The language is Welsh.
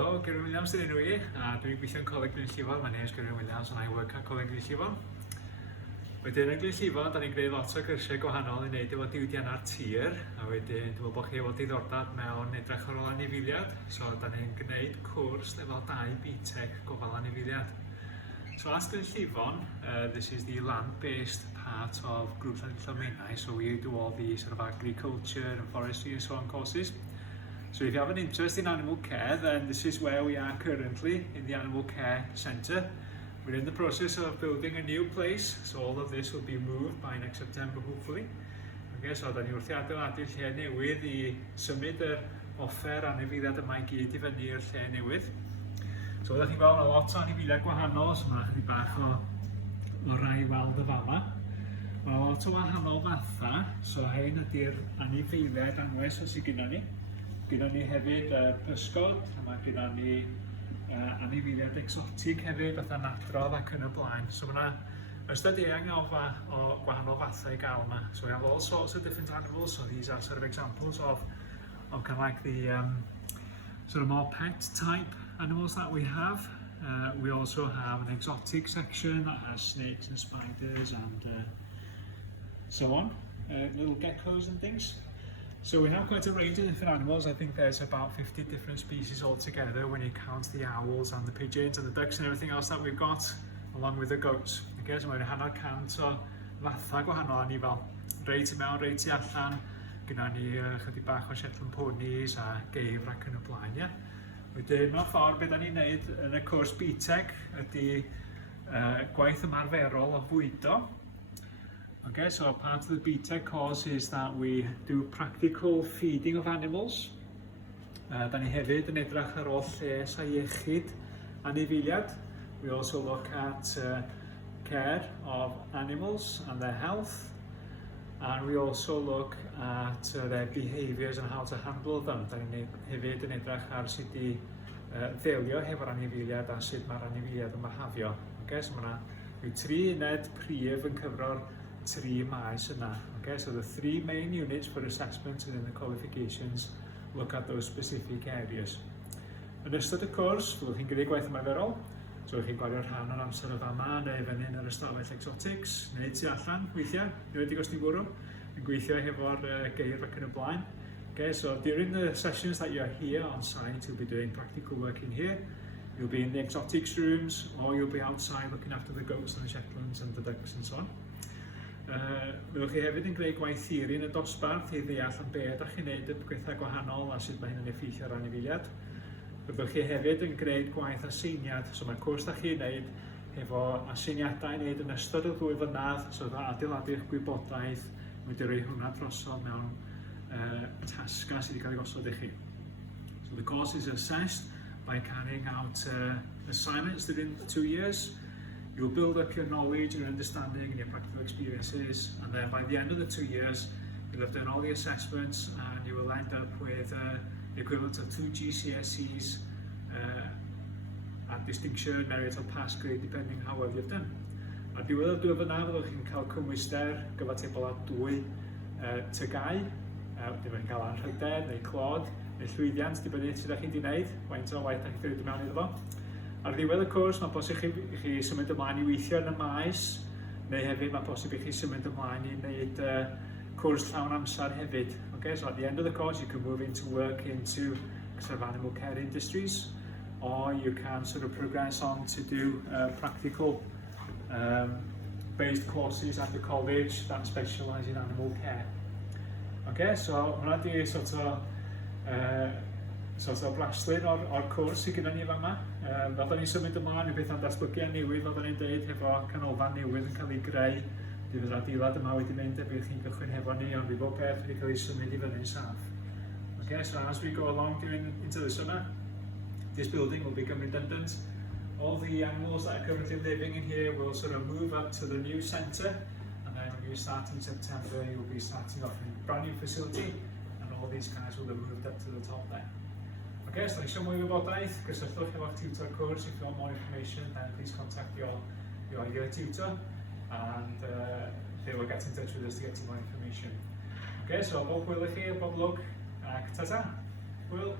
Helo, Geraint Williams ydyn nhw I, a dwi'n gweithio'n Coleg Glyn Llifon. My name is Geraint Williams and I work at Coleg Glyn Llifon. Wedyn yn Glyn Llifon, da ni'n gwneud lot o gyrsiau gwahanol i wneud efo diwydiannau'r tir, a wedyn dwi'n meddwl bod chi efo diddordeb mewn edrych ar ôl Anifeiliad. So da ni'n gwneud cwrs lefel 2 BTEC Gofal Anifeiliad. So as Glyn Llifon, this is the land-based part of Group Llanellau. So we do all the sort of agriculture and forestry and so on courses. So if you have an interest in animal care, then this is where we are currently in the Animal Care Centre. We're in the process of building a new place, so all of this will be moved by next September hopefully. Okay, so da ni wrth i adeiladu'r lle newydd I symud yr offer anifeiliad yma I gyd I fyny i'r lle newydd. So ydych chi'n gweld lot o anifeiliad gwahanol, so mae chydig bach o rai weld y fama. Mae lot o wahanol fatha, so hyn ydy'r anifeiliad anwes sydd gyda ni. Gyda ni hefyd pysgod, a mae gyda ni anifeiliad exotic hefyd, fatha nadrodd ac yn y blaen. So mae yna ystod eang o gwahanol fathau I gael yma. So we have all sorts of different animals, so these are sort of examples of kind of like the sort of more pet type animals that we have. We also have an exotic section that has snakes and spiders and so on, little geckos and things. So we have quite a range of different animals. I think there's about 50 different species altogether when you count the owls and the pigeons and the ducks and everything else that we've got, along with the goats. Okay, so mae'n hanner cant o fatha gwahanol ni fel reit I mewn, reit I allan. Gyda ni chydig bach o Shetland ponies a geifr ac yn y blaen. Yeah? Wedyn, mewn ffordd, beth da ni'n neud yn y cwrs BTEC ydy gwaith ymarferol o fwydo. Okay, so part of the BTEC course is that we do practical feeding of animals. Da ni hefyd yn edrych ar ôl lles a iechyd anifeiliad. We also look at care of animals and their health. And we also look at their behaviours and how to handle them. Da ni hefyd yn edrych ar sut I ddelio hefo'r anifeiliad a sut mae'r anifeiliad yn behafio. Okay, so mae yna 3 uned prif yn cyfro'r 3 maes yna. Okay, so the 3 main units for assessment within the qualifications look at those specific areas. Yn ystod y cwrs, fyddwch chi'n gwneud gwaith ymarferol. So ych chi'n gwario rhan o'r amser o fama neu fan hyn ar ystafell exotics, neu tu allan, weithiau, neu wedi gos di bwrw, yn gweithio hefo'r geirf ac yn y blaen. Okay, so during the sessions that you're here on site, you'll be doing practical work in here. You'll be in the exotics rooms, or you'll be outside looking after the goats and the Shetlands and the ducks and so on. Byddwch chi hefyd yn gwneud gwaith theori yn y dosbarth I ddeall am be ydych chi'n gwneud y pethau gwahanol a sut mae hyn yn effeithio ar anifeiliad. Byddwch chi hefyd yn gwneud gwaith aseiniad, so mae'r cwrs da chi'n gwneud efo aseiniadau i wneud yn ystod y 2 flynadd, so da adeiladu'ch gwybodaeth, wedi rhoi hwnna drosodd mewn tasga sydd wedi cael ei gosod I chi. So the course is assessed by carrying out assignments within 2 years. You'll build up your knowledge, your understanding and your practical experiences, and then by the end of the 2 years you'll have done all the assessments and you will end up with the equivalent of 2 GCSEs at distinction, merit or pass grade depending how well you've done. Ar diwedd y 2 flynadd fyddwch chi'n cael cymwyster gyfatebol at 2 tygau, dim yn cael anrhydedd neu clod neu llwyddiant dibynnu sydd ydych chi'n di wneud, faint o waith ydych chi'n dod mewn iddo fo. Ar ddiwedd y cwrs, mae posib chi symud ymlaen I weithio yn y maes, neu hefyd mae posib I chi symud ymlaen I wneud cwrs llawn amser hefyd. Okay, so at the end of the course, you can move into work into sort of animal care industries, or you can sort of progress on to do practical based courses at the college that specialise in animal care. Okay, so hwnna di sort of blaslun o'r cwrs sydd gyda ni fama. Fel da ni'n symud ymlaen I beth am datblygiad newydd, fel da ni'n dweud, hefo canolfan newydd yn cael ei greu. Bydd yr adeilad yma wedi mynd a bydd chi'n gychwyn hefo ni, ond bydd bob peth wedi cael ei symud I fyny'n saff. Okay, so as we go along into the summer, this building will become redundant. All the animals that are currently living in here will sort of move up to the new centre, and then when you start in September, you'll be starting off in a brand new facility, and all these guys will have moved up to the top there. Okay, so eisiau mwy o wybodaeth, gysylltwch efo'ch tutor cwrs. If you want more information, then please contact your tutor, and they will get in touch with us to get you more information. Okay, so bob hwyl I chi, bob lwc, ac ta-ta. Hwyl!